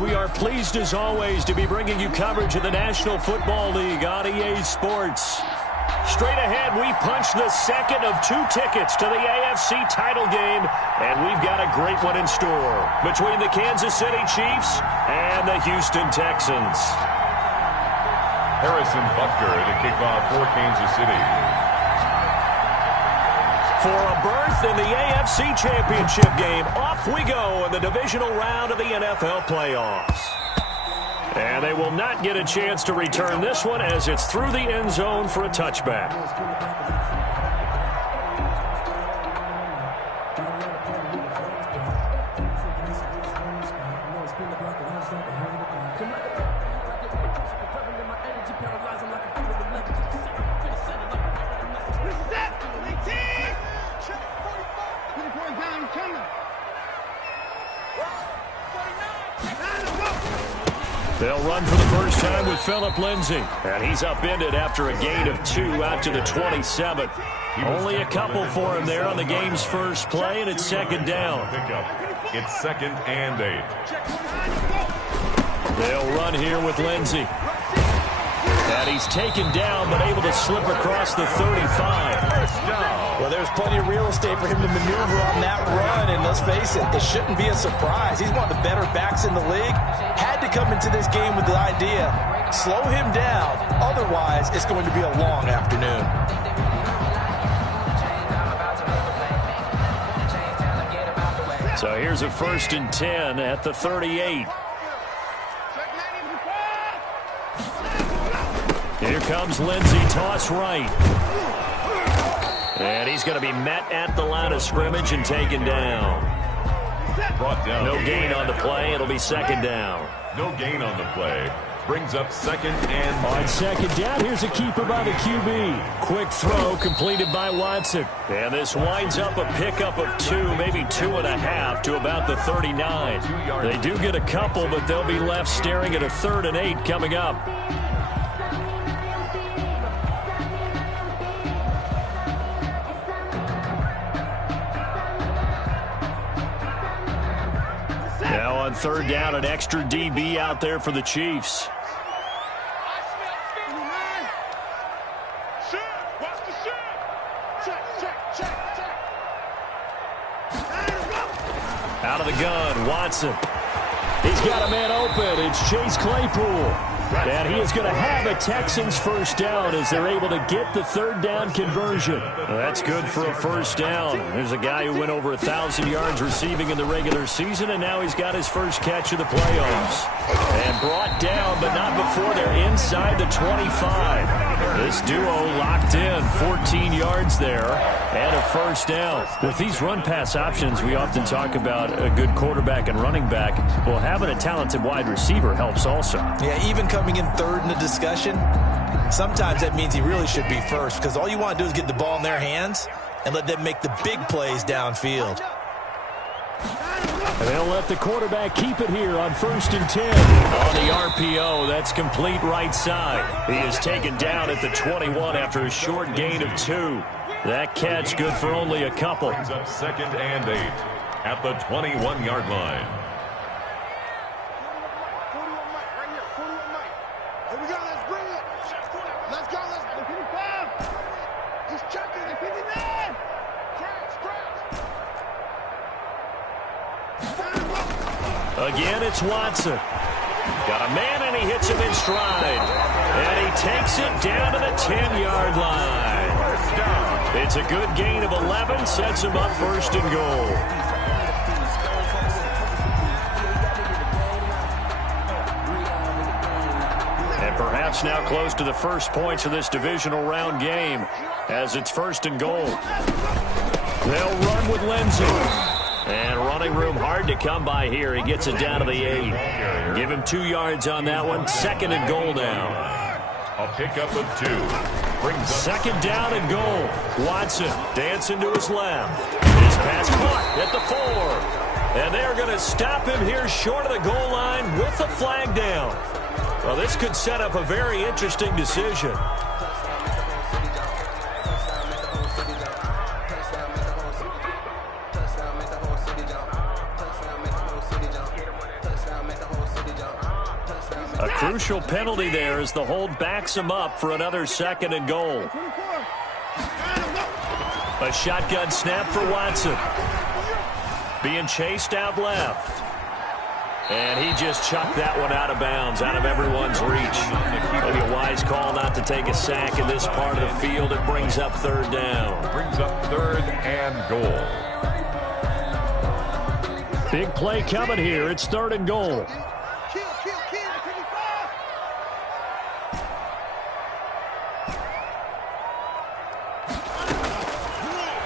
We are pleased as always to be bringing you coverage of the National Football League on EA Sports. Straight ahead, we punch the second of 2 tickets to the AFC title game, and we've got a great one in store between the Kansas City Chiefs and the Houston Texans. Harrison Butker to kick off for Kansas City. For a berth in the AFC Championship game, off we go in the divisional round of the NFL playoffs. And they will not get a chance to return this one as it's through the end zone for a touchback. They'll run for the first time with Phillip Lindsay. And he's upended after a gain of 2 out to the 27. Only a couple for him there on the game's first play, and it's second down. It's 2nd and 8. They'll run here with Lindsay. And he's taken down, but able to slip across the 35. Well, there's plenty of real estate for him to maneuver on that run, and let's face it, it shouldn't be a surprise. He's one of the better backs in the league. Had to come into this game with the idea, slow him down, otherwise it's going to be a long afternoon. So here's a 1st and 10 at the 38. Here comes Lindsay, toss right. And he's going to be met at the line of scrimmage and taken down. Brought down. No gain on the play. It'll be second down. No gain on the play. Brings up 2nd and 10. On second down, here's a keeper by the QB. Quick throw completed by Watson. And this winds up a pickup of 2, maybe 2.5 to about the 39. They do get a couple, but they'll be left staring at a 3rd and 8 coming up. Now on 3rd down, an extra DB out there for the Chiefs. Out of the gun, Watson. He's got a man open. It's Chase Claypool. And he is going to have a Texans first down as they're able to get the 3rd down conversion. Well, that's good for a first down. There's a guy who went over 1,000 yards receiving in the regular season, and now he's got his first catch of the playoffs. And brought down, but not before they're inside the 25. This duo locked in, 14 yards there, and a first down. With these run-pass options, we often talk about a good quarterback and running back. Well, having a talented wide receiver helps also. Yeah, even coming in 3rd in the discussion, sometimes that means he really should be first, because all you want to do is get the ball in their hands and let them make the big plays downfield. And they'll let the quarterback keep it here on 1st and 10. On the RPO, that's complete right side. He is taken down at the 21 after a short gain of 2. That catch good for only a couple. Brings up 2nd and 8 at the 21-yard line. Again, it's Watson. Got a man, and he hits him in stride. And he takes it down to the 10-yard line. It's a good gain of 11, sets him up 1st and goal. And perhaps now close to the first points of this divisional round game as it's 1st and goal. They'll run with Lindsay. And running room hard to come by here. He gets it down to the 8. Give him 2 yards on that one. 2nd and goal now. A pickup of 2. Brings up 2nd down and goal. Watson dancing to his left. His pass caught at the 4. And they're going to stop him here short of the goal line with the flag down. Well, this could set up a very interesting decision. A crucial penalty there as the hold backs him up for another 2nd and goal. A shotgun snap for Watson. Being chased out left. And he just chucked that one out of bounds, out of everyone's reach. Maybe a wise call not to take a sack in this part of the field. It brings up 3rd down. Brings up 3rd and goal. Big play coming here. It's 3rd and goal.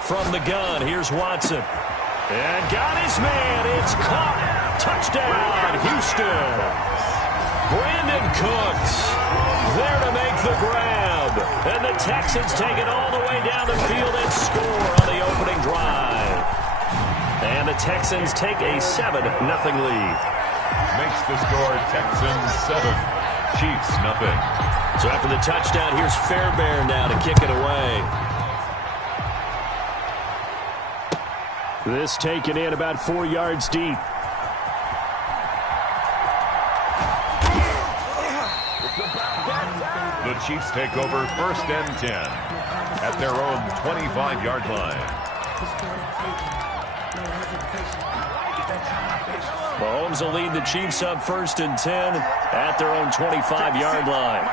From the gun, here's Watson. And got his man. It's caught. Touchdown, Houston. Brandon Cooks there to make the grab. And the Texans take it all the way down the field and score on the opening drive. And the Texans take a 7-0 lead. Makes the score Texans 7, Chiefs nothing. So after the touchdown, here's Fairbairn now to kick it away. This taken in about 4 yards deep. The Chiefs take over 1st and 10 at their own 25-yard line. Mahomes will lead the Chiefs up 1st and 10 at their own 25-yard line.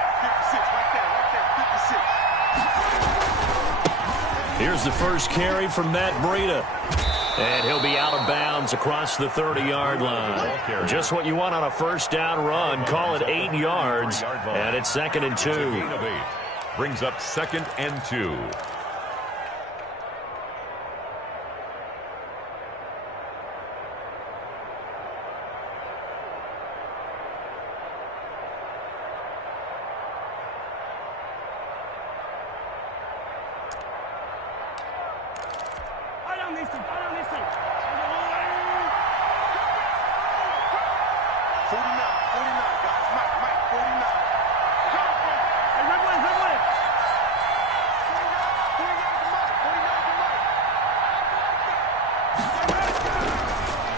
Here's the first carry from Matt Breida. And he'll be out of bounds across the 30-yard line. Just what you want on a 1st down run. Call it 8 yards, and it's 2nd and 2. Brings up 2nd and 2.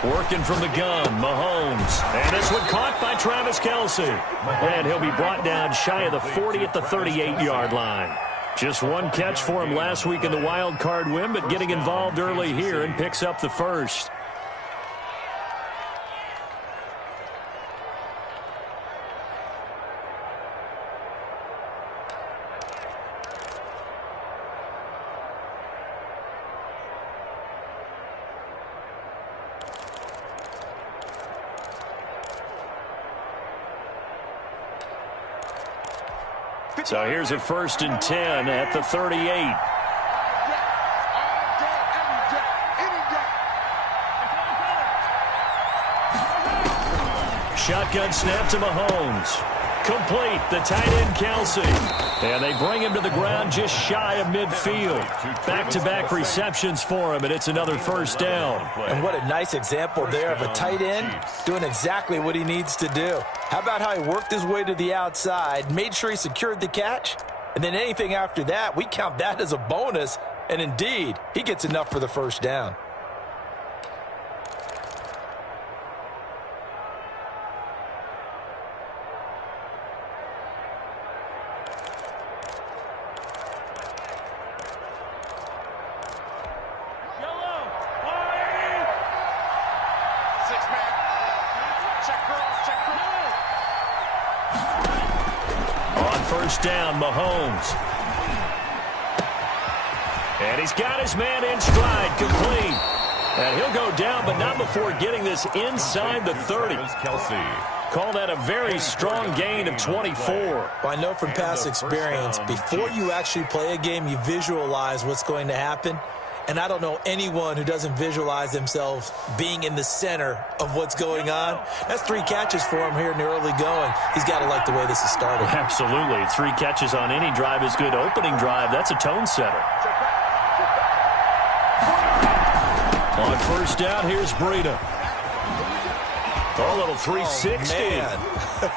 Working from the gun, Mahomes. And this one caught by Travis Kelce. And he'll be brought down shy of the 40 at the 38-yard line. Just one catch for him last week in the wild card win, but getting involved early here and picks up the first. So here's a 1st and 10 at the 38. Shotgun snap to Mahomes. Complete, the tight end Kelce. And they bring him to the ground just shy of midfield. Back-to-back receptions for him, and it's another 1st down. And what a nice example there of a tight end doing exactly what he needs to do. How about how he worked his way to the outside, made sure he secured the catch, and then anything after that, we count that as a bonus. And indeed, he gets enough for the 1st down. Down, Mahomes. And he's got his man in stride, complete. And he'll go down, but not before getting this inside the 30. Call that a very strong gain of 24. Well, I know from past experience, before you actually play a game, you visualize what's going to happen. And I don't know anyone who doesn't visualize themselves being in the center of what's going on. That's 3 catches for him here in the early going. He's got to like the way this is started. Absolutely. 3 catches on any drive is good. Opening drive, that's a tone setter. On 1st down, here's Breida. A little 360. Oh,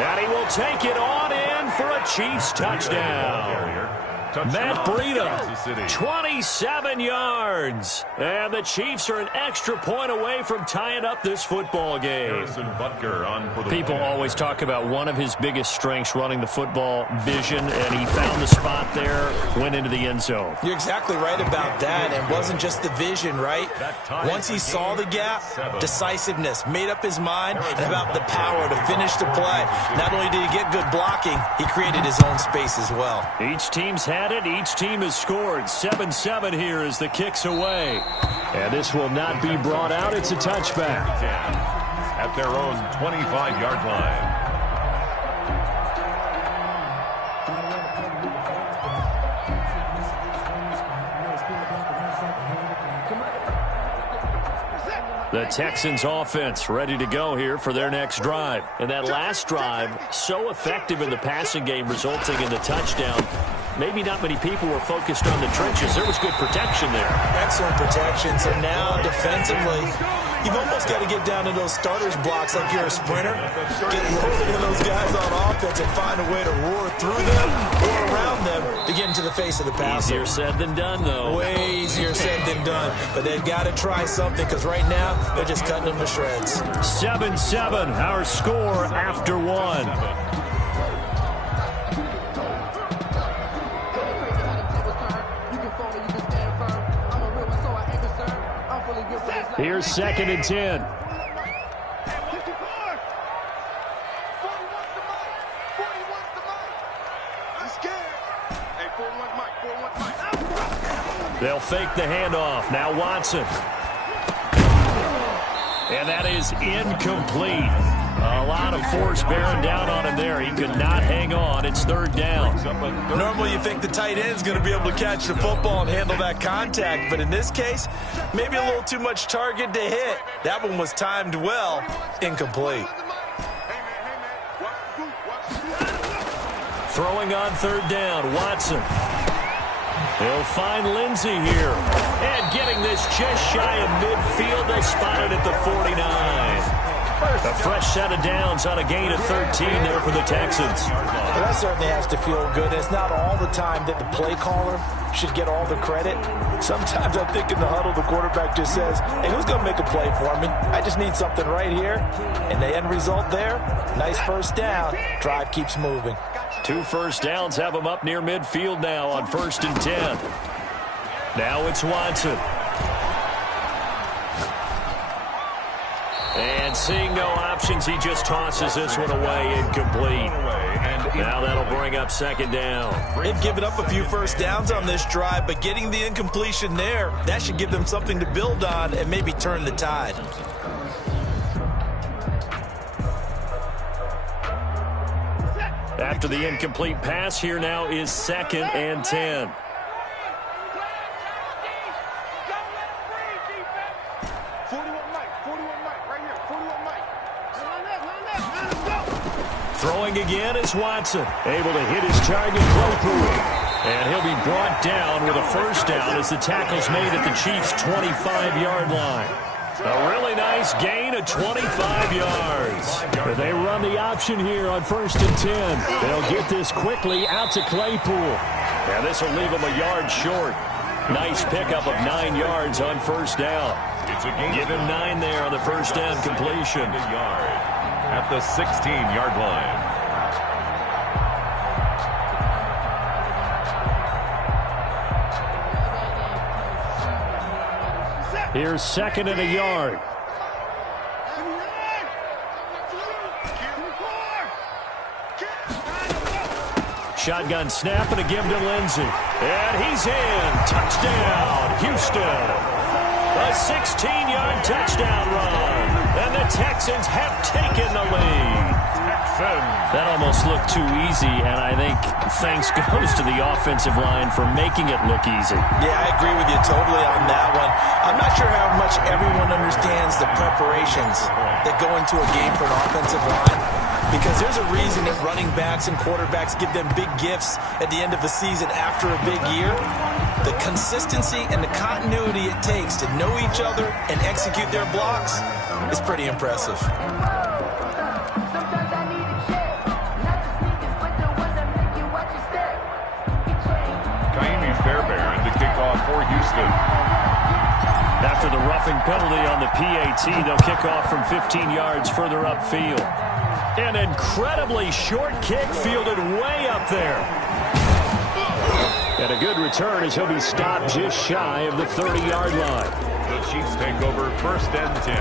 and he will take it on in for a Chiefs touchdown. Matt Breida, 27 yards. And the Chiefs are an extra point away from tying up this football game. People always talk about one of his biggest strengths running the football, vision, and he found the spot there, went into the end zone. You're exactly right about that. And it wasn't just the vision, right? Once he saw the gap, decisiveness, made up his mind, and about the power to finish the play. Not only did he get good blocking, he created his own space as well. Each team's had it. Each team has scored. 7-7 here as the kick's away. And this will not be brought out. It's a touchback. At their own 25-yard line. The Texans offense ready to go here for their next drive. And that last drive, so effective in the passing game, resulting in the touchdown. Maybe not many people were focused on the trenches. There was good protection there. Excellent protection. So now defensively, you've almost got to get down to those starters blocks like you're a sprinter. Get loaded in those guys on offense and find a way to roar through them or around them to get into the face of the passer. Easier said than done, though. Way easier said than done. But they've got to try something because right now they're just cutting them to shreds. 7-7, our score after one. Here's 2nd and 10. They'll fake the handoff. Now Watson. And that is incomplete. A lot of force bearing down on him there. He could not hang on. It's 3rd down. Normally you think the tight end's going to be able to catch the football and handle that contact. But in this case, maybe a little too much target to hit. That one was timed well. Incomplete. Throwing on 3rd down. Watson. He'll find Lindsey here. And getting this just shy of midfield. They'll spot it at the 49. A fresh set of downs on a gain of 13 there for the Texans. Well, that certainly has to feel good. It's not all the time that the play caller should get all the credit. Sometimes I think in the huddle, the quarterback just says, hey, who's going to make a play for me? I just need something right here. And the end result there, nice first down. Drive keeps moving. 2 first downs have them up near midfield now on 1st and 10. Now it's Watson. And seeing no options, he just tosses this one away, incomplete. Now that'll bring up 2nd down. They've given up a few first downs on this drive, but getting the incompletion there, that should give them something to build on and maybe turn the tide. After the incomplete pass, here now is 2nd and 10. Throwing again is Watson. Able to hit his target, Claypool. And he'll be brought down with a first down as the tackle's made at the Chiefs' 25-yard line. A really nice gain of 25 yards. They run the option here on 1st and 10. They'll get this quickly out to Claypool. And this will leave them a yard short. Nice pickup of 9 yards on first down. Give him 9 there on the first down completion. At the 16-yard line. Here's 2nd and a yard. Shotgun snap and a give to Lindsey. And he's in. Touchdown, Houston. A 16-yard touchdown run. And the Texans have taken the lead. That almost looked too easy, and I think thanks goes to the offensive line for making it look easy. Yeah, I agree with you totally on that one. I'm not sure how much everyone understands the preparations that go into a game for an offensive line, because there's a reason that running backs and quarterbacks give them big gifts at the end of the season after a big year. The consistency and the continuity it takes to know each other and execute their blocks is pretty impressive. kickoff for Houston. After the roughing penalty on the PAT, they'll kick off from 15 yards further upfield. An incredibly short kick fielded way up there. And a good return as he'll be stopped just shy of the 30-yard line. The Chiefs take over 1st and 10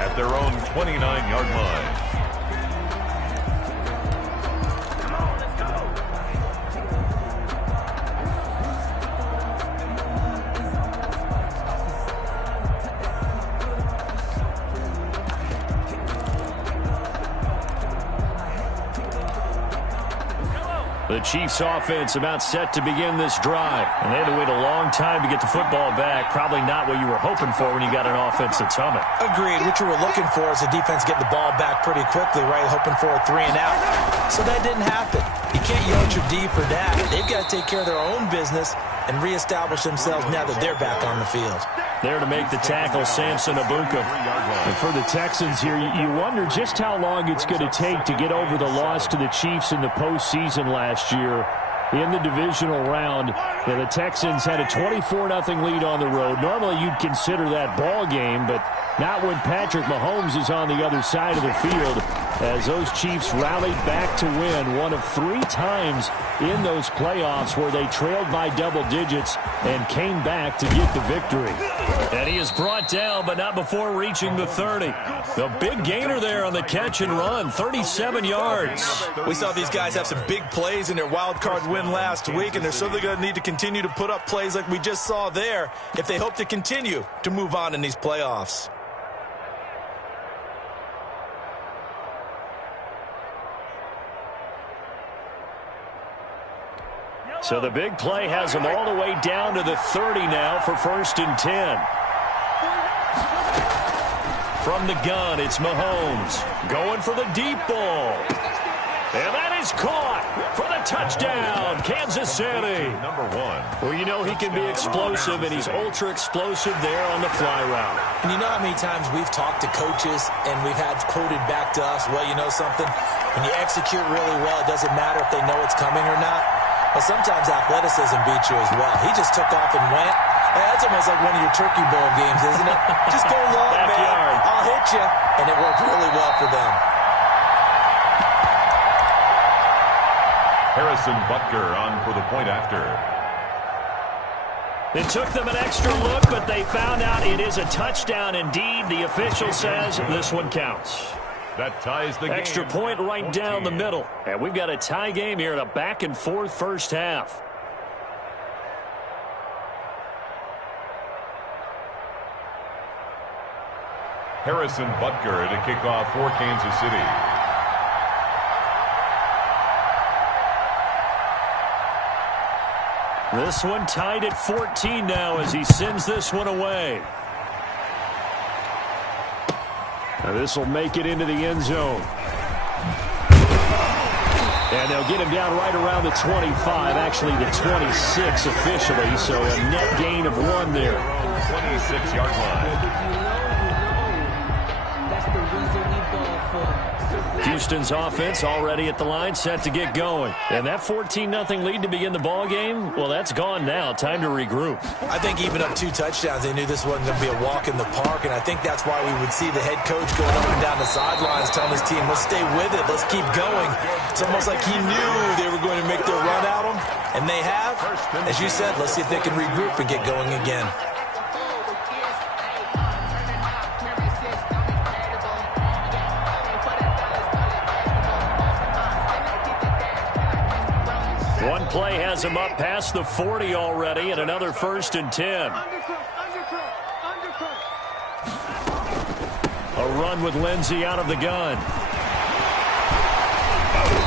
at their own 29-yard line. The Chiefs offense about set to begin this drive. And they had to wait a long time to get the football back. Probably not what you were hoping for when you got an offense that's humming. Agreed. What you were looking for is the defense getting the ball back pretty quickly, right? Hoping for a 3-and-out. So that didn't happen. You can't yell at your D for that. They've got to take care of their own business and reestablish themselves now that they're back on the field. There to make the tackle, Samson Abuka. And for the Texans here, you wonder just how long it's going to take to get over the loss to the Chiefs in the postseason last year in the divisional round. Yeah, the Texans had a 24-0 lead on the road. Normally you'd consider that ball game, but not when Patrick Mahomes is on the other side of the field, as those Chiefs rallied back to win one of 3 times in those playoffs where they trailed by double digits and came back to get the victory. And he is brought down, but not before reaching the 30. The big gainer there on the catch and run, 37 yards. We saw these guys have some big plays in their wild card win last week, and they're certainly going to need to continue to put up plays like we just saw there if they hope to continue to move on in these playoffs. So the big play has them all the way down to the 30 now for 1st and 10. From the gun, it's Mahomes going for the deep ball. And that is caught for the touchdown, Kansas City. Number 1. Well, you know he can be explosive, and he's ultra-explosive there on the fly route. And you know how many times we've talked to coaches and we've had quoted back to us, well, you know something? When you execute really well, it doesn't matter if they know it's coming or not. But sometimes athleticism beats you as well. He just took off and went. That's almost like one of your Turkey Bowl games, isn't it? Just go long, man. I'll hit you. And it worked really well for them. Harrison Butker on for the point after. It took them an extra look, but they found out it is a touchdown indeed. The official says this one counts. That ties the game. Extra point right 14. Down the middle. And we've got a tie game here in a back-and-forth first half. Harrison Butker to kick off for Kansas City. This one tied at 14 now as he sends this one away. Now this will make it into the end zone. And they'll get him down right around the 25, actually the 26 officially, so a net gain of 1 there. 26-yard line. Houston's offense already at the line, set to get going. And that 14-0 lead to begin the ball game, well, that's gone now. Time to regroup. I think even up 2 touchdowns, they knew this wasn't going to be a walk in the park, and I think that's why we would see the head coach going up and down the sidelines telling his team, let's stay with it, let's keep going. It's almost like he knew they were going to make their run at him, and they have. As you said, let's see if they can regroup and get going again. One play has him up past the 40 already, and another 1st and 10. A run with Lindsey out of the gun.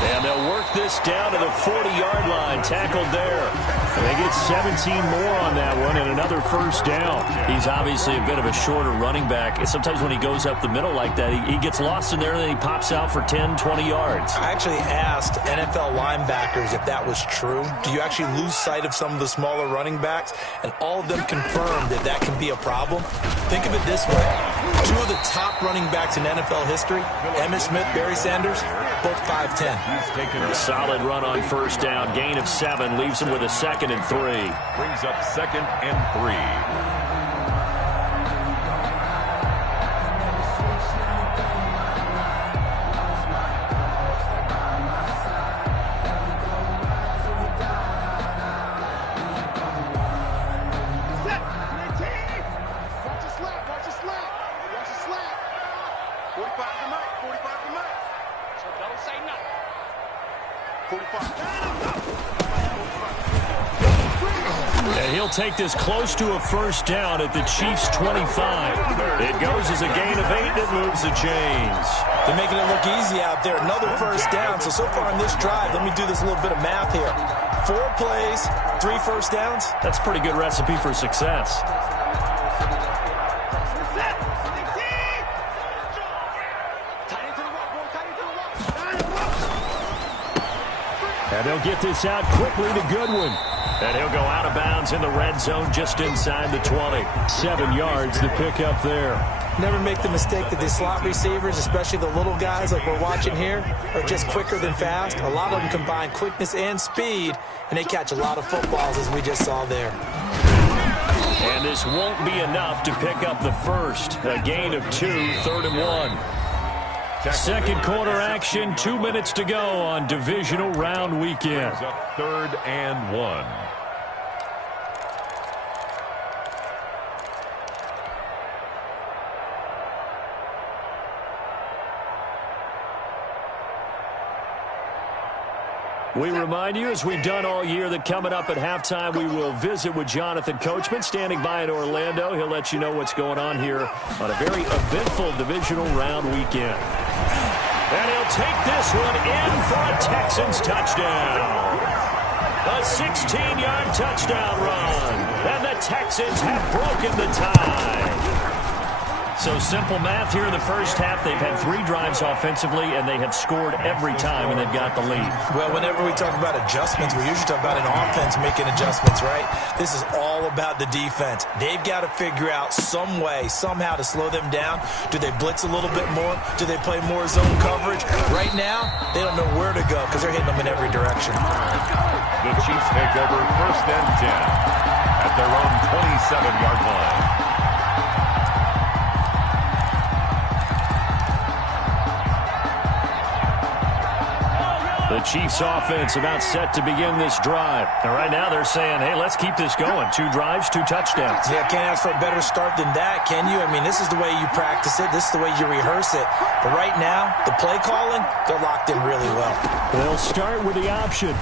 And they'll work this down to the 40-yard line, tackled there. And they get 17 more on that one and another 1st down. He's obviously a bit of a shorter running back. Sometimes when he goes up the middle like that, he gets lost in there and then he pops out for 10, 20 yards. I actually asked NFL linebackers if that was true. Do you actually lose sight of some of the smaller running backs? And all of them confirmed that that can be a problem. Think of it this way. Two of the top running backs in NFL history, Emmitt Smith, Barry Sanders, both 5'10". A solid run on first down. Gain of 7 leaves him with a 2nd and 3. Brings up 2nd and 3. And he'll take this close to a first down at the Chiefs' 25. It goes as a gain of 8 that moves the chains. They're making it look easy out there. Another first down. So far on this drive, let me do this little bit of math here. 4 plays, 3 first downs. That's a pretty good recipe for success. And they'll get this out quickly to Goodwin. And he'll go out of bounds in the red zone just inside the 20. 7 yards, the pickup there. Never make the mistake that the slot receivers, especially the little guys like we're watching here, are just quicker than fast. A lot of them combine quickness and speed, and they catch a lot of footballs, as we just saw there. And this won't be enough to pick up the first. A gain of 2, 3rd and 1. Second quarter action, 2 minutes to go on divisional round weekend. 3rd and 1. We remind you, as we've done all year, that coming up at halftime, we will visit with Jonathan Coachman, standing by in Orlando. He'll let you know what's going on here on a very eventful divisional round weekend. And he'll take this one in for a Texans touchdown. A 16-yard touchdown run. And the Texans have broken the tie. So simple math here in the first half. They've had 3 drives offensively, and they have scored every time, and they've got the lead. Well, whenever we talk about adjustments, we usually talk about an offense making adjustments, right? This is all about the defense. They've got to figure out some way, somehow to slow them down. Do they blitz a little bit more? Do they play more zone coverage? Right now, they don't know where to go because they're hitting them in every direction. The Chiefs take over 1st and 10 at their own 27-yard line. The Chiefs offense about set to begin this drive. And right now they're saying, hey, let's keep this going. 2 drives, 2 touchdowns. Yeah, can't ask for a better start than that, can you? I mean, this is the way you practice it. This is the way you rehearse it. But right now, the play calling, they're locked in really well. They'll start with the option.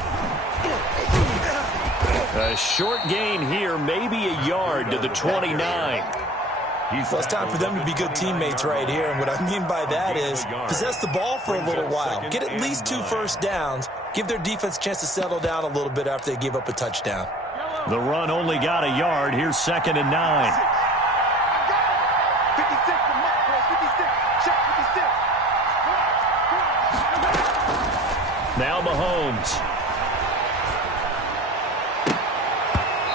A short gain here, maybe a yard to the 29. Well, it's time for them to be good teammates right here. And what I mean by that is possess the ball for a little while. Get at least 2 first downs. Give their defense a chance to settle down a little bit after they give up a touchdown. The run only got a yard. Here's 2nd and 9. Now Mahomes.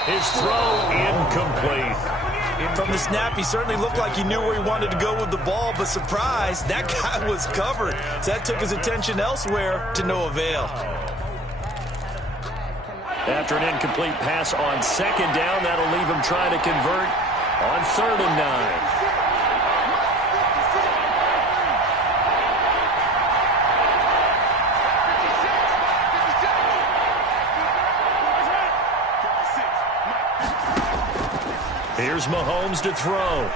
His throw incomplete. From the snap, he certainly looked like he knew where he wanted to go with the ball, but surprise, that guy was covered. So that took his attention elsewhere to no avail. After an incomplete pass on 2nd down, that'll leave him trying to convert on 3rd and 9. Here's Mahomes to throw.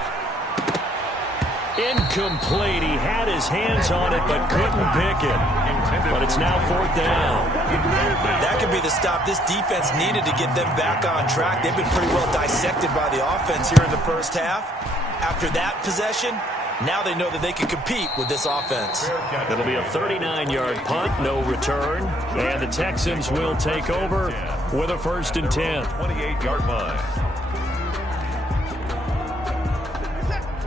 Incomplete. He had his hands on it but couldn't pick it. But it's now 4th down. That could be the stop this defense needed to get them back on track. They've been pretty well dissected by the offense here in the first half. After that possession, now they know that they can compete with this offense. It'll be a 39-yard punt, no return. And the Texans will take over with a 1st and 10. 28-yard line.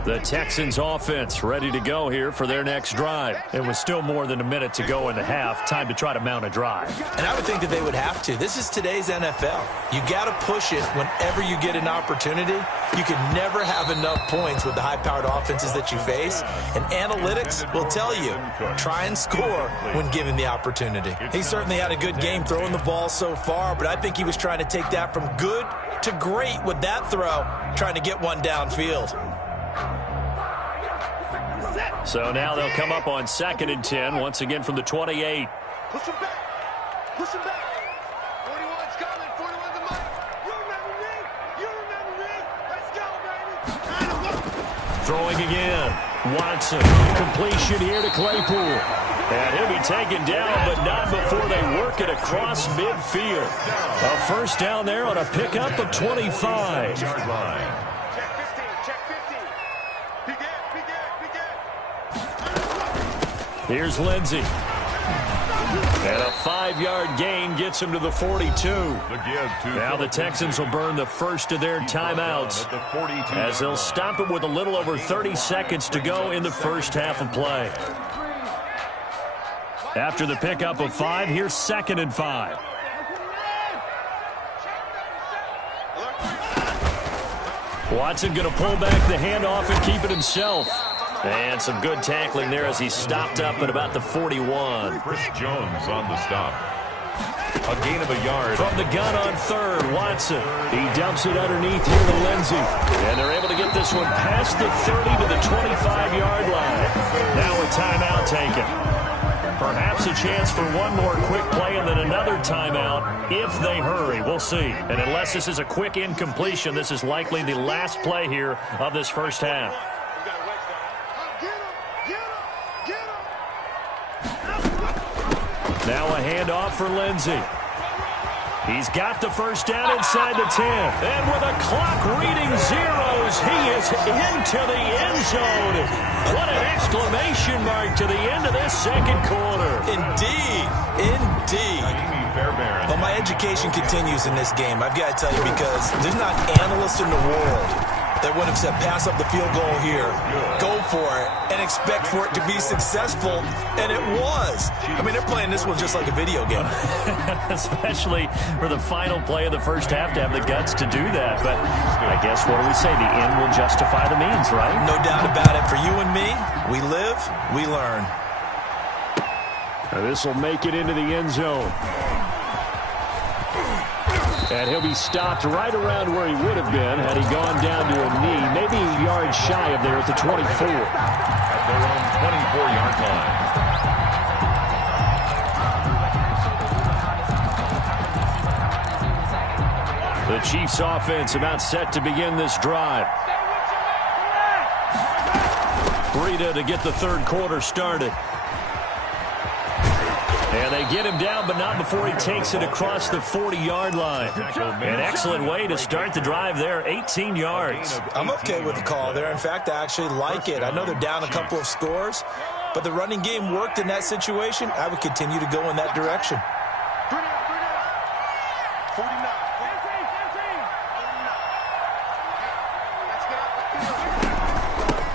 The Texans offense ready to go here for their next drive. It was still more than a minute to go in the half. Time to try to mount a drive. And I would think that they would have to. This is today's NFL. You got to push it whenever you get an opportunity. You can never have enough points with the high-powered offenses that you face. And analytics will tell you, try and score when given the opportunity. He certainly had a good game throwing the ball so far, but I think he was trying to take that from good to great with that throw, trying to get one downfield. So now they'll come up on 2nd and 10, once again from the 28. Push him back. Push him back. 41's coming. 41's the mic. You remember me? You remember me? Let's go, baby. Throwing again. Watson. Completion here to Claypool. And he'll be taken down, but not before they work it across midfield. A first down there on a pickup of 25. Here's Lindsey. And a 5-yard gain gets him to the 42. Now the Texans will burn the first of their timeouts as they'll stop it with a little over 30 seconds to go in the first half of play. After the pickup of 5, here's 2nd and 5. Watson going to pull back the handoff and keep it himself. And some good tackling there as he stopped up at about the 41. Chris Jones on the stop. A gain of a yard. From the gun on 3rd, Watson. He dumps it underneath here to Lindsey. And they're able to get this one past the 30 to the 25-yard line. Now a timeout taken. Perhaps a chance for one more quick play and then another timeout if they hurry. We'll see. And unless this is a quick incompletion, this is likely the last play here of this first half. Now a handoff for Lindsey. He's got the first down inside the 10. And with a clock reading zeros, he is into the end zone. What an exclamation mark to the end of this second quarter. Indeed. Indeed. Well, my education continues in this game, I've got to tell you, because there's not an analyst in the world that would have said pass up the field goal here, go for it, and expect for it to be successful, and it was. I mean, they're playing this one just like a video game. Especially for the final play of the first half to have the guts to do that. But I guess, what do we say? The end will justify the means, right? No doubt about it. For you and me, we live, we learn. Now this will make it into the end zone. And he'll be stopped right around where he would have been had he gone down to a knee, maybe a yard shy of there at the 24. At their own 24-yard line. The Chiefs offense about set to begin this drive. Breida to get the third quarter started. And they get him down, but not before he takes it across the 40-yard line. An excellent way to start the drive there, 18 yards. I'm okay with the call there. In fact, I actually like it. I know they're down a couple of scores, but the running game worked in that situation. I would continue to go in that direction.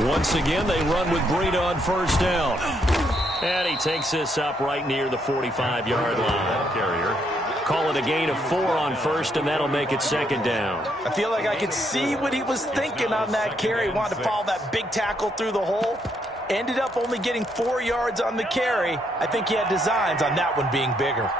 Once again, they run with Breida on first down. And he takes this up right near the 45-yard line. Carrier. Call it a gain of 4 on first, and that'll make it second down. I feel like I could see what he was thinking on that carry. He wanted to follow that big tackle through the hole. Ended up only getting 4 yards on the carry. I think he had designs on that one being bigger.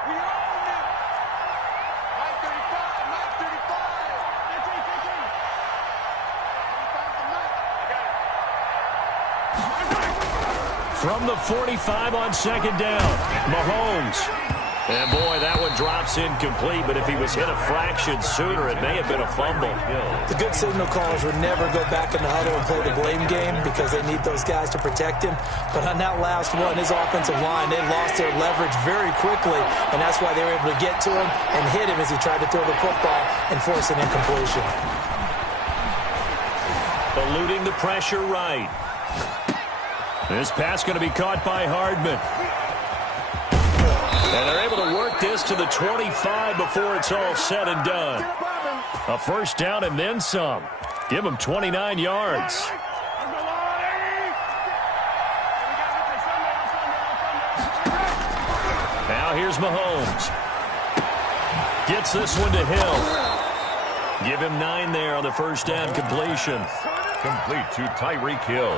From the 45 on second down, Mahomes. And boy, that one drops incomplete, but if he was hit a fraction sooner, it may have been a fumble. The good signal callers would never go back in the huddle and play the blame game because they need those guys to protect him. But on that last one, his offensive line, they lost their leverage very quickly, and that's why they were able to get to him and hit him as he tried to throw the football and force an incompletion. Eluding the pressure right. This pass going to be caught by Hardman. And they're able to work this to the 25 before it's all said and done. A first down and then some. Give them 29 yards. here's Mahomes. Gets this one to Hill. Give him 9 there on the first down completion. Complete to Tyreek Hill.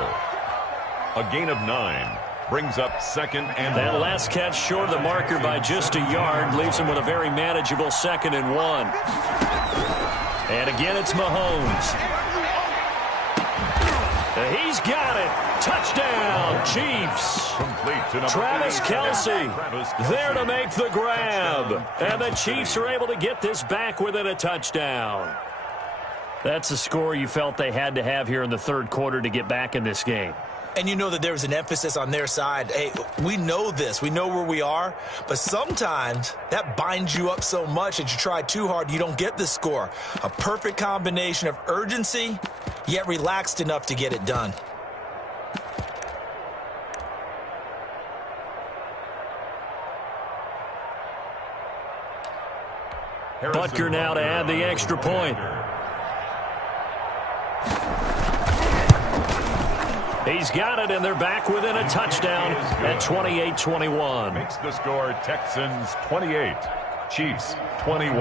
A gain of 9. Brings up 2nd and 1. That last catch short of the marker by just a yard leaves him with a very manageable 2nd and 1. And again, it's Mahomes. He's got it. Touchdown, Chiefs. Complete to number Travis 8. Kelce there to make the grab. And the Chiefs are able to get this back within a touchdown. That's a score you felt they had to have here in the third quarter to get back in this game. And you know that there was an emphasis on their side. Hey, we know this. We know where we are. But sometimes that binds you up so much that you try too hard, you don't get the score. A perfect combination of urgency, yet relaxed enough to get it done. Butker now to add the extra point. He's got it, and they're back within a touchdown at 28-21. Makes the score Texans 28, Chiefs 21.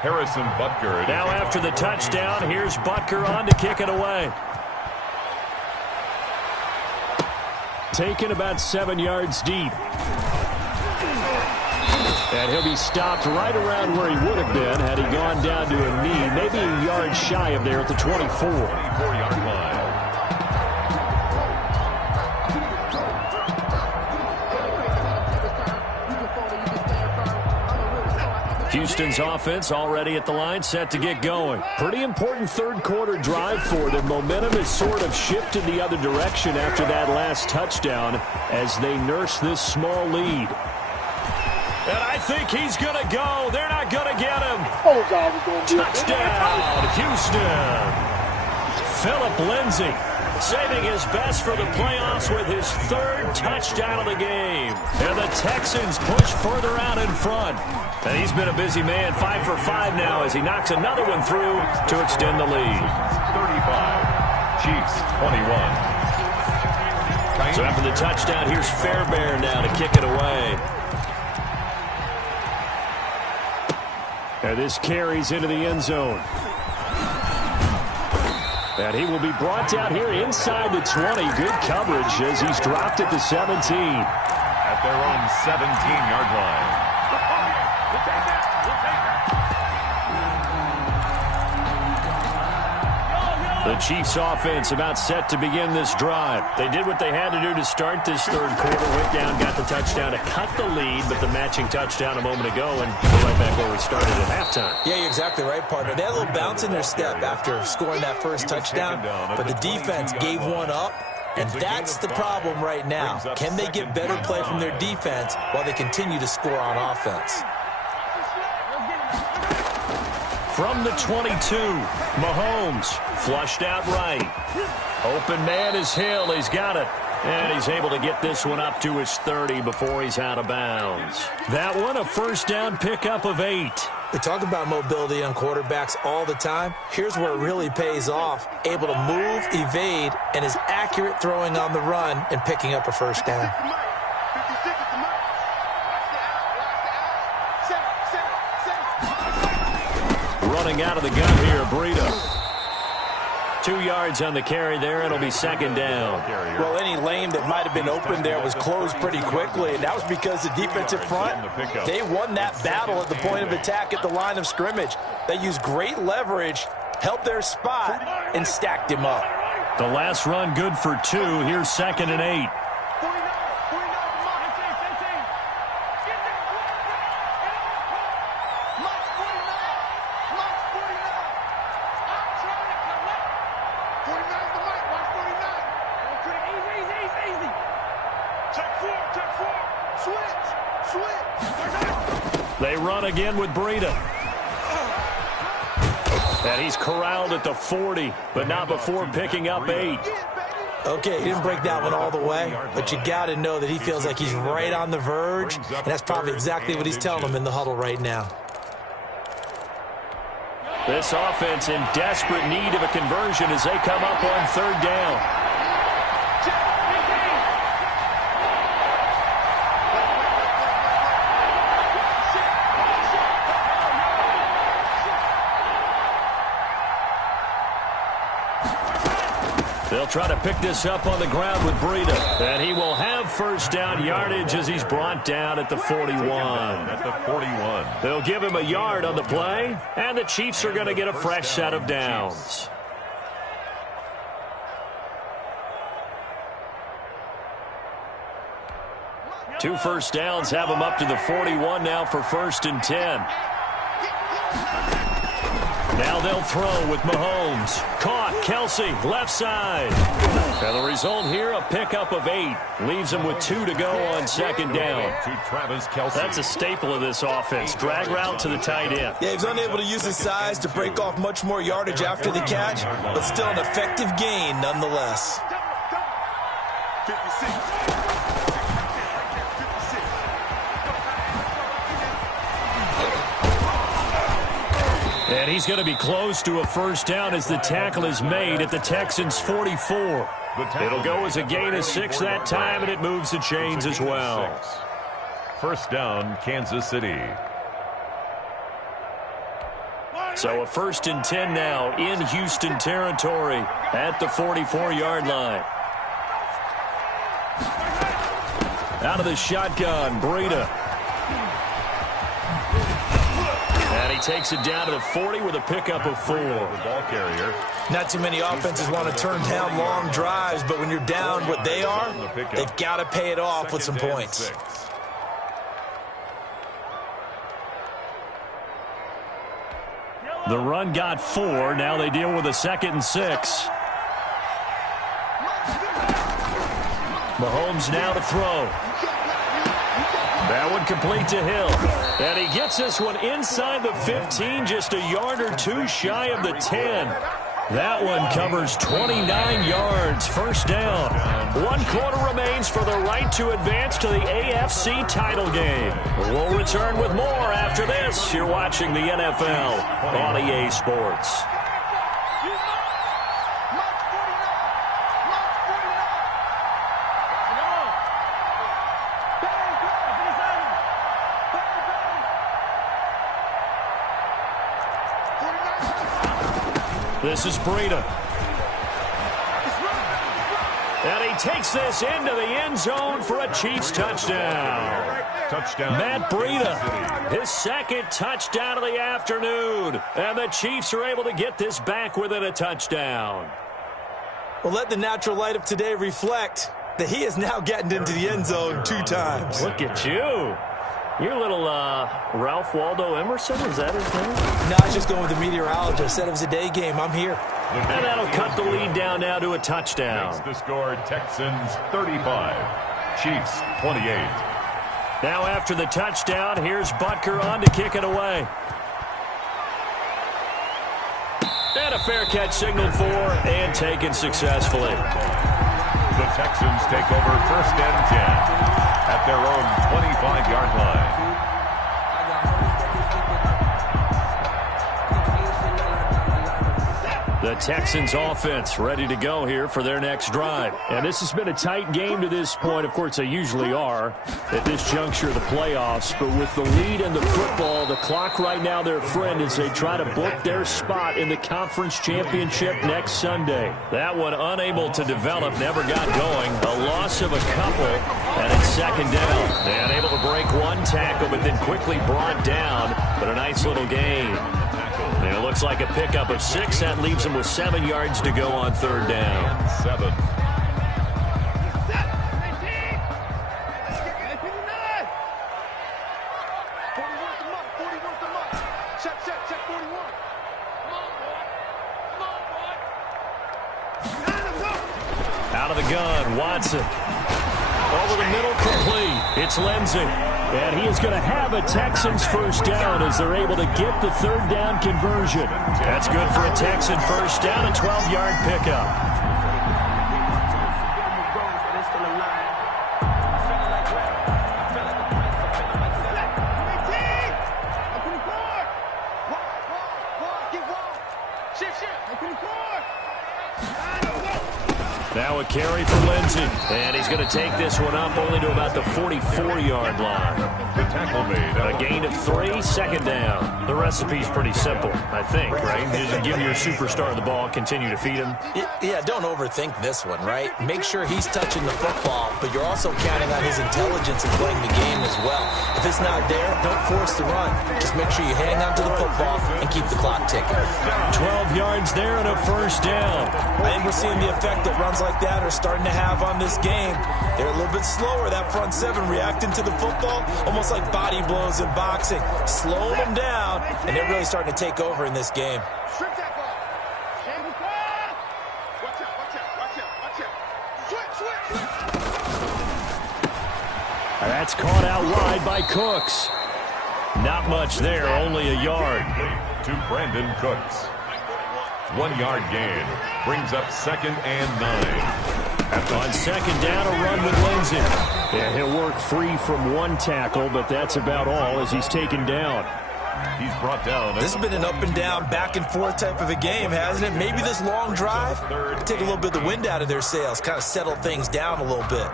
Harrison Butker. Now after the touchdown, here's Butker on to kick it away. Taken about 7 yards deep. And he'll be stopped right around where he would have been had he gone down to a knee, maybe a yard shy of there at the 24. 24-yard line. Houston's offense already at the line, set to get going. Pretty important third quarter drive for them. Momentum has sort of shifted the other direction after that last touchdown as they nurse this small lead. And I think he's going to go. They're not going to get him. Touchdown, Houston. Philip Lindsay saving his best for the playoffs with his 3rd touchdown of the game. And the Texans push further out in front. And he's been a busy man, 5 for 5 now as he knocks another one through to extend the lead. 35, Chiefs 21. So after the touchdown, here's Fairbairn now to kick it away. And this carries into the end zone. And he will be brought down here inside the 20. Good coverage as he's dropped at the 17. At their own 17-yard line. The Chiefs offense about set to begin this drive. They did what they had to do to start this third quarter. Went down, got the touchdown to cut the lead, but the matching touchdown a moment ago, and we're right back where we started at halftime. Yeah, you're exactly right, partner. They had a little bounce in their step after scoring that first touchdown, but the defense gave one up, and that's the problem right now. Can they get better play from their defense while they continue to score on offense? From the 22, Mahomes flushed out right. Open man is Hill. He's got it. And he's able to get this one up to his 30 before he's out of bounds. That one, a first down pickup of 8. We talk about mobility on quarterbacks all the time. Here's where it really pays off. Able to move, evade, and is accurate throwing on the run and picking up a first down. Running out of the gun here, Breida. 2 yards on the carry there. It'll be 2nd down. Well, any lane that might have been open there was closed pretty quickly, and that was because the defensive front, they won that battle at the point of attack at the line of scrimmage. They used great leverage, held their spot, and stacked him up. The last run good for 2. Here's 2nd and 8. They run again with Breida. And he's corralled at the 40, but not before picking up 8. Okay, he didn't break that one all the way, but you got to know that he feels like he's right on the verge, and that's probably exactly what he's telling them in the huddle right now. This offense in desperate need of a conversion as they come up on 3rd down. They'll try to pick this up on the ground with Breida. And he will have first down yardage as he's brought down at the 41. At the 41. They'll give him a yard on the play, and the Chiefs are going to get a fresh set of downs. Two first downs have them up to the 41 now for 1st and 10. Now they'll throw with Mahomes. Caught. Kelsey, left side. And the result here, a pickup of 8. Leaves them with 2 to go on 2nd down. To Travis Kelsey. That's a staple of this offense. Drag route to the tight end. Yeah, he was unable to use his size to break off much more yardage after the catch, but still an effective gain nonetheless. 56. And he's going to be close to a first down as the tackle is made at the Texans' 44. It'll go as a gain of 6 that time, and it moves the chains as well. First down, Kansas City. So a 1st and 10 now in Houston territory at the 44-yard line. Out of the shotgun, Breida. And he takes it down to the 40 with a pickup of 4. The ball carrier. Not too many offenses want to turn down long drives, but when you're down what they are, they've got to pay it off with some points. The run got 4. Now they deal with a 2nd and 6. Mahomes now to throw. That one complete to Hill. And he gets this one inside the 15, just a yard or 2 shy of the 10. That one covers 29 yards. First down. 1 quarter remains for the right to advance to the AFC title game. We'll return with more after this. You're watching the NFL on EA Sports. This is Breida. And he takes this into the end zone for a Chiefs touchdown. Touchdown. Matt Breida, his 2nd touchdown of the afternoon. And the Chiefs are able to get this back within a touchdown. Well, let the natural light of today reflect that he has now gotten into the end zone 2 times. Look at you. You're a little Ralph Waldo Emerson, is that his name? No, I was just going with the meteorologist. Said it was a day game. I'm here. And that'll cut the lead down now to a touchdown. Makes the score Texans 35, Chiefs 28. Now after the touchdown, here's Butker on to kick it away. And a fair catch signaled for and taken successfully. The Texans take over 1st and 10 at their own 25-yard line. The Texans offense ready to go here for their next drive. And this has been a tight game to this point. Of course, they usually are at this juncture of the playoffs. But with the lead in the football, the clock right now their friend as they try to book their spot in the conference championship next Sunday. That one unable to develop, never got going. A loss of a couple, and it's 2nd down. And able to break 1 tackle, but then quickly brought down. But a nice little gain. And it looks like a pickup of 6. That leaves them with 7 yards to go on 3rd down. 7. Out of the gun, Watson. Over the middle, complete. It's Lindsey. And he is going to have a Texans first down as they're able to get the 3rd down conversion. That's good for a Texan first down, a 12-yard pickup. Now Now a carry for Lindsey. And he's going to take this one up only to about the 44-yard line. The tackle made. A gain of 3, second down. The recipe's pretty simple, I think, right? Just give your superstar the ball, continue to feed him. Yeah, don't overthink this one, right? Make sure he's touching the football, but you're also counting on his intelligence in playing the game as well. If it's not there, don't force the run. Just make sure you hang on to the football and keep the clock ticking. 12 yards there and a first down. I think we're seeing the effect that runs like that are starting to have on this game. They're a little bit slower, that front seven, reacting to the football, almost like body blows in boxing, slowing them down, and they're really starting to take over in this game. Strip that ball. Watch out, watch out, watch out, watch out. Switch. That's caught out wide by Cooks. Not much there, only a yard. To Brandon Cooks. 1 yard gain. Brings up 2nd and 9. On second down, a run with Lindsey. Yeah, he'll work free from one tackle, but that's about all as he's taken down. He's brought down. This has been an up and down, back and forth type of a game, hasn't it? Maybe this long drive, take a little bit of the wind out of their sails, kind of settle things down a little bit.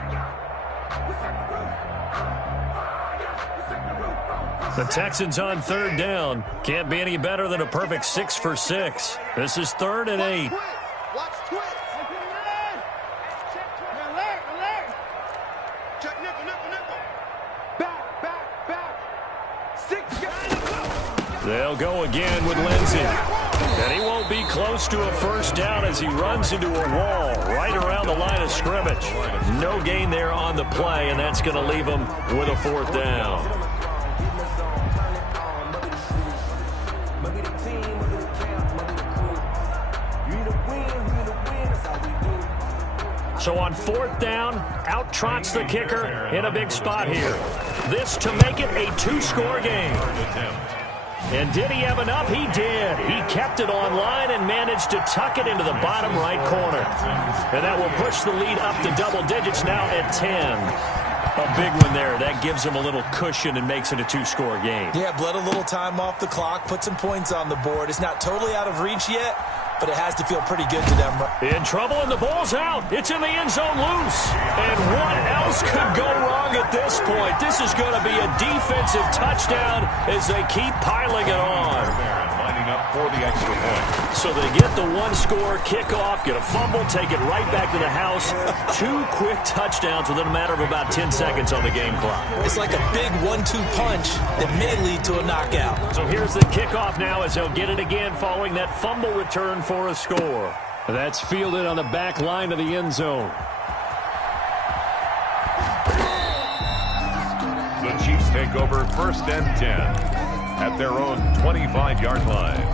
The Texans on third down. Can't be any better than a perfect 6 for 6. This is 3rd and 8. Watch twist. Alert. Check nickel. Back. 6 guys. They'll go again with Lindsey. And he won't be close to a first down as he runs into a wall right around the line of scrimmage. No gain there on the play, and that's going to leave him with a 4th down. So on 4th down, out trots the kicker in a big spot here. This to make it a 2-score game. And did he have enough? He did. He kept it on line and managed to tuck it into the bottom right corner. And that will push the lead up to double digits now at 10. A big one there. That gives him a little cushion and makes it a 2-score game. Yeah, bled a little time off the clock, put some points on the board. It's not totally out of reach yet, but it has to feel pretty good to them. In trouble, and the ball's out. It's in the end zone loose. And what else could go wrong at this point? This is going to be a defensive touchdown as they keep piling it on. Lining up for the extra point. So they get the 1-score kickoff, get a fumble, take it right back to the house. 2 quick touchdowns within a matter of about 10 seconds on the game clock. It's like a big 1-2 punch that may lead to a knockout. So here's the kickoff now as they'll get it again following that fumble return for a score. That's fielded on the back line of the end zone. The Chiefs take over 1st and 10 at their own 25-yard line.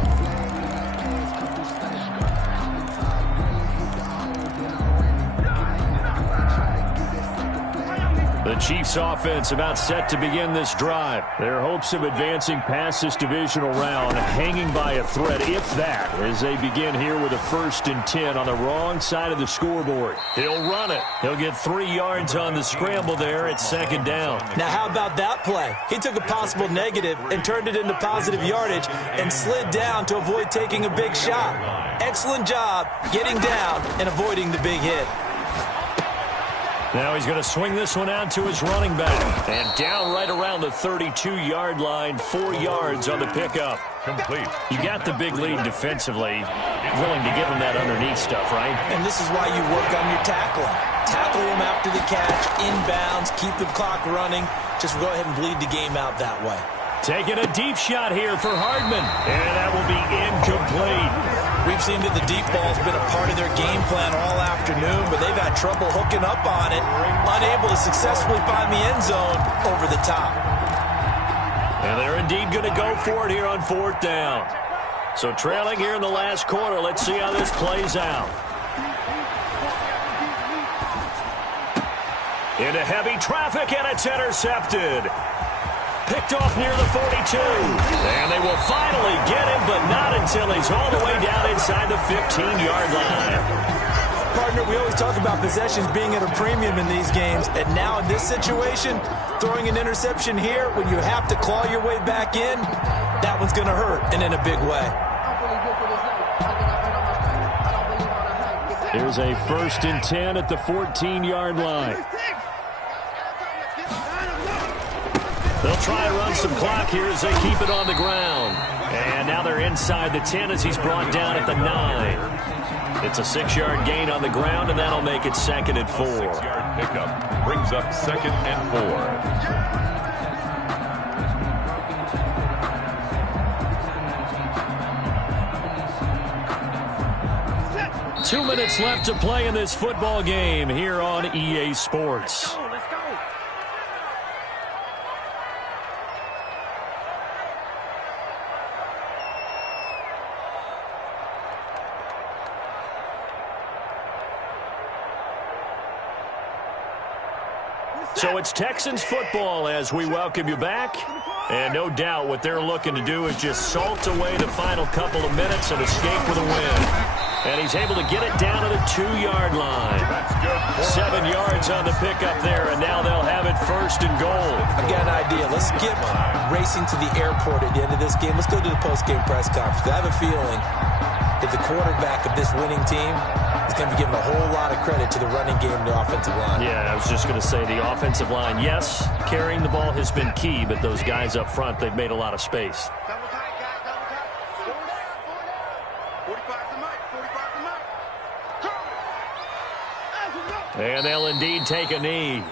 The Chiefs offense about set to begin this drive. Their hopes of advancing past this divisional round hanging by a thread, if that, as they begin here with a 1st and 10 on the wrong side of the scoreboard. He'll run it. He'll get 3 yards on the scramble there at 2nd down. Now how about that play? He took a possible negative and turned it into positive yardage and slid down to avoid taking a big shot. Excellent job getting down and avoiding the big hit. Now he's going to swing this one out to his running back. And down right around the 32-yard line, 4 yards on the pickup. Complete. You got the big lead defensively. Willing to give him that underneath stuff, right? And this is why you work on your tackling. Tackle him after the catch, inbounds, keep the clock running. Just go ahead and bleed the game out that way. Taking a deep shot here for Hardman. And that will be incomplete. We've seen that the deep ball's been a part of their game plan all afternoon, but they've had trouble hooking up on it, unable to successfully find the end zone over the top. And they're indeed going to go for it here on 4th down. So trailing here in the last quarter, let's see how this plays out. Into heavy traffic, and it's intercepted. Picked off near the 42. And they will finally get him, but not until he's all the way down inside the 15-yard line. Partner, we always talk about possessions being at a premium in these games, and now in this situation, throwing an interception here when you have to claw your way back in, that one's going to hurt, and in a big way. Here's a 1st and 10 at the 14-yard line. They'll try and run some clock here as they keep it on the ground. And now they're inside the 10 as he's brought down at the 9. It's a 6-yard gain on the ground, and that'll make it 2nd and 4. 6-yard pickup brings up 2nd and 4. 2 minutes left to play in this football game here on EA Sports. So it's Texans football as we welcome you back. And no doubt what they're looking to do is just salt away the final couple of minutes and escape with a win. And he's able to get it down to the 2-yard line. 7 yards on the pickup there, and now they'll have it 1st and goal. I've got an idea. Let's skip racing to the airport at the end of this game. Let's go to the post-game press conference. I have a feeling that the quarterback of this winning team is going to be given a whole lot of credit to the running game and the offensive line. Yeah, I was just going to say the offensive line, yes, carrying the ball has been key, but those guys up front, they've made a lot of space. Double tight, guys, double tight. 45's the mic, 45's the mic. And they'll indeed take a knee.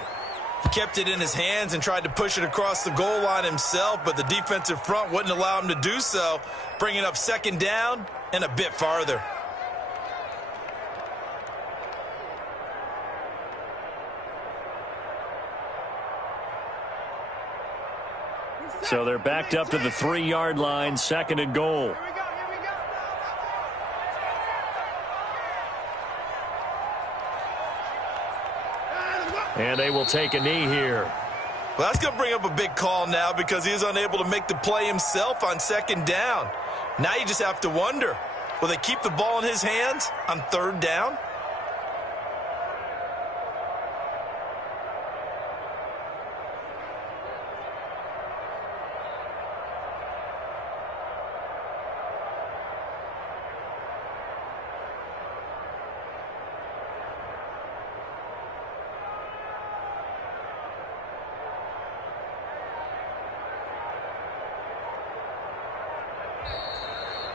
He kept it in his hands and tried to push it across the goal line himself, but the defensive front wouldn't allow him to do so, bringing up 2nd down and a bit farther. So they're backed up to the 3-yard line, 2nd and goal. Here we go, here we go. And they will take a knee here. Well, that's going to bring up a big call now because he was unable to make the play himself on 2nd down. Now you just have to wonder, will they keep the ball in his hands on 3rd down?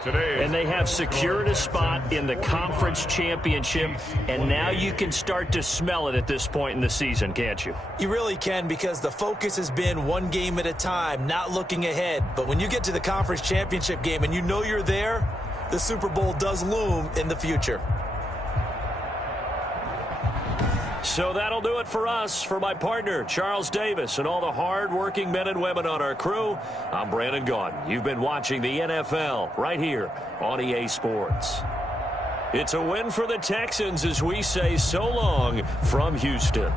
And they have secured a spot in the conference championship, and now you can start to smell it at this point in the season, can't you? You really can, because the focus has been one game at a time, not looking ahead. But when you get to the conference championship game and you know you're there, the Super Bowl does loom in the future. So that'll do it for us. For my partner, Charles Davis, and all the hard-working men and women on our crew, I'm Brandon Gaudin. You've been watching the NFL right here on EA Sports. It's a win for the Texans as we say so long from Houston.